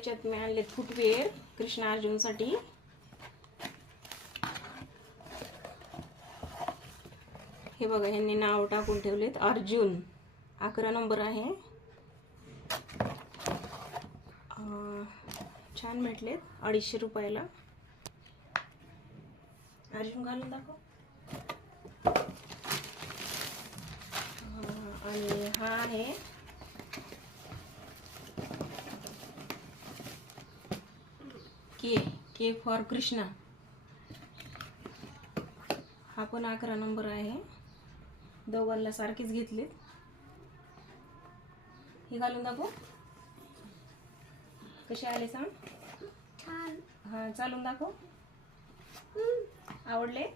याच्यात मी आणले फुटवेअर कृष्णा अर्जुनसाठी. हे बघा, ह्यांनी नाव टाकून ठेवलेत अर्जुन. 11 नंबर आहे. छान भेटलेत 250 रुपयाला. अर्जुन घालून दाखव. आणि हा आहे के फॉर कृष्णा. हा पण 11 नंबर आहे. दोघांना सारखेच घेतले. हे घालून दाखव कसे आले सांग. हा चालून दाखव. आवडले.